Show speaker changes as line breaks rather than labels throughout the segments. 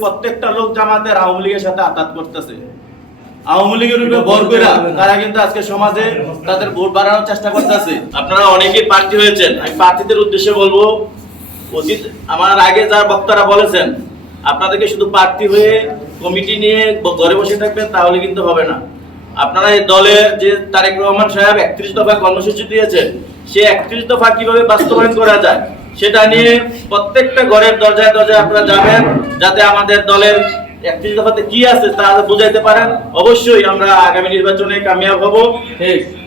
প্রত্যেকটা লোক জামাতের আওয়ামী লীগের সাথে আঘাত করতেছে। আওয়ামী লীগের উপরে ভর করে তারা কিন্তু আজকে সমাজে তাদের ভোট বাড়ানোর চেষ্টা করতেছে। আপনারা অনেকেই প্রার্থী হয়েছেন। আমি প্রার্থীদের উদ্দেশ্যে বলব অতীত আমার আগে যা বক্তারা বলেছেন আপনাদেরকে শুধু প্রার্থী হয়ে কমিটি নিয়ে ঘরে বসে থাকবেন তাহলে কিন্তু হবে না। আপনারা এই দলে যে তারেক রহমান সাহেব একত্রিশ দফা কর্মসূচি দিয়েছেন সেই একত্রিশ দফা কীভাবে বাস্তবায়ন করা যায়? সেটা নিয়ে প্রত্যেকটা ঘরের দরজায় দরজায় আপনারা যাবেন যাতে আমাদের দলের একত্রিশ দফাতে কি আছে তা বুঝাইতে পারেন। অবশ্যই আমরা আগামী নির্বাচনে কামিয়াব হব।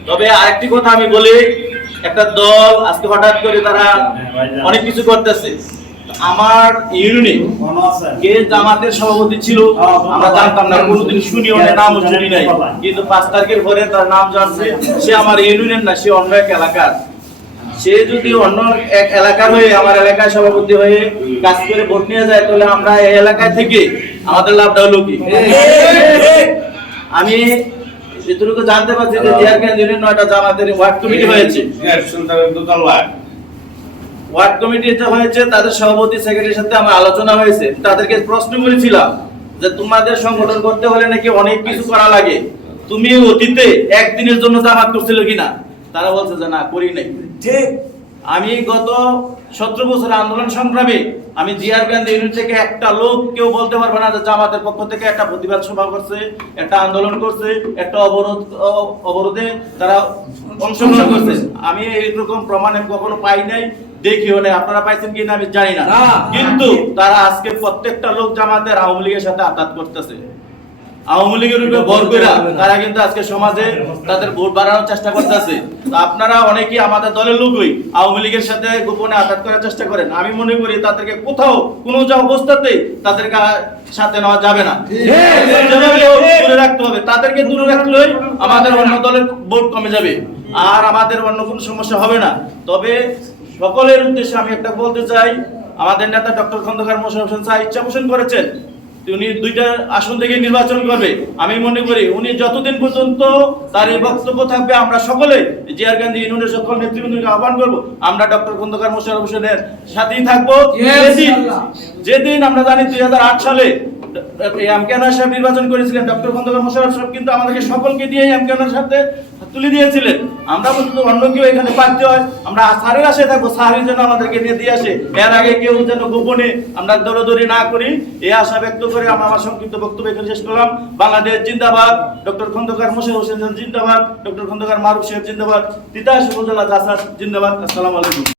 তবে আরেকটি কথা আমি বলি একটা দল আজকে হঠাৎ করে তারা অনেক কিছু করতেছে। আমার ইউনিয়নে কে জামাতের সভাপতি ছিল আমরা জানতাম না কোনোদিন শুনিও না নামও শুনি নাই। কিন্তু পাঁচ তারিখের পরে তার নাম জানছে সে আমার ইউনিয়নের না সে অন্য এক এলাকার। সে যদি অন্য এক এলাকার হয়ে আমার এলাকায় সভাপতি হয়ে কাজ করে ভোট নিয়ে যায় তাহলে আমরা এই এলাকায় থেকে আমাদের লাভটা হলো কি আমি জানতে পারছি যে ইউনিয়ন নয়টা জামাতের ওয়ার্ড কমিটি হয়েছে। ওয়ার্ড। কমিটি হয়েছে তাদের সভাপতি সেক্রেটারির সাথে আমার আলোচনা হয়েছে। তাদেরকে প্রশ্ন করেছিলাম যে তোমাদের সংগঠন করতে হলে নাকি অনেক কিছু করা লাগে? তুমি অতীতে একদিনের জন্য জামাত করছিল কিনা? তারা বলছে যে না করি নাই।
ঠিক।
আমি গত সতেরো বছর আন্দোলন সংগ্রামে আমি জিয়ার গান্ধী ইউনিট থেকে একটা লোক কেউ বলতে পারবে না যে জামাতের পক্ষ থেকে একটা প্রতিবাদ সভা করছে একটা আন্দোলন করছে একটা অবরোধ অবরোধে তারা অংশগ্রহণ করছে। আমি এইরকম প্রমাণ আমি কখনো পাই নাই দেখিও নাই। আপনারা পাইছেন কিনা আমি জানি না।
না।
কিন্তু তারা আজকে প্রত্যেকটা লোক জামাতের আওয়ামী লীগের সাথে আঘাত করতেছে। আওয়ামী লীগের উপরে ভর করে তারা কিন্তু আজকে সমাজে তাদের ভোট বাড়ানোর চেষ্টা করতেছে। আপনারা অনেকেই আমাদের দলের লোকই আওয়ামী লীগের সাথে গোপনে আঘাত করার চেষ্টা করেন। আমি মনে করি তাদেরকে কোথাও কোনো যা অবস্থাতেই তাদেরকে সাথে নেওয়া যাবে না। দূরে রাখতে হবে। তাদেরকে দূরে রাখলেই আমাদের অন্য দলের ভোট কমে যাবে। আর আমাদের অন্য কোনো সমস্যা হবে না। তবে সকলের উদ্দেশ্যে আমি একটা বলতে চাই আমাদের নেতা ডক্টর খন্দকার মোশারফ হোসেন সাহা ইচ্ছা পোষণ করেছেন। উনি দুইটা আসন থেকে নির্বাচন করবে। আমি মনে করি উনি যতদিন পর্যন্ত তার এই বক্তব্য থাকবে আমরা সকলে জিয়ার গান্ধী ইউনিয়নের সকল নেতৃবৃন্দকে আহ্বান করব। আমরা ডক্টর খন্দকার মোশারফ হোসেনের সাথেই থাকব। যেদিন যেদিন আমরা জানি দুই হাজার আট সালে এমকেনার সাহেব নির্বাচন করেছিলেন ডক্টর খন্দকার মোশারফ সাহেব কিন্তু আমাদেরকে সকলকে দিয়ে এমকেনার সাথে তুলে দিয়েছিলেন। আমরা বলছি, অন্য কেউ এখানে প্রার্থী হয়। আমরা স্যারের আসে থাকব স্যারের যেন আমাদেরকে নিয়ে দিয়ে আসে। এর আগে কেউ যেন গোপনে আমরা দৌড়দৌড়ি না করি এই আশা ব্যক্ত করে আমরা আমার সংক্ষিপ্ত বক্তব্য এখানে শেষ করলাম। বাংলাদেশ জিন্দাবাদ। ডক্টর খন্দকার মোশেদ হোসেন জিন্দাবাদ। ডক্টর খন্দকার মারুফ সাহেব জিন্দাবাদ। তিতাস উপজেলা জিন্দাবাদ। আসসালামু আলাইকুম।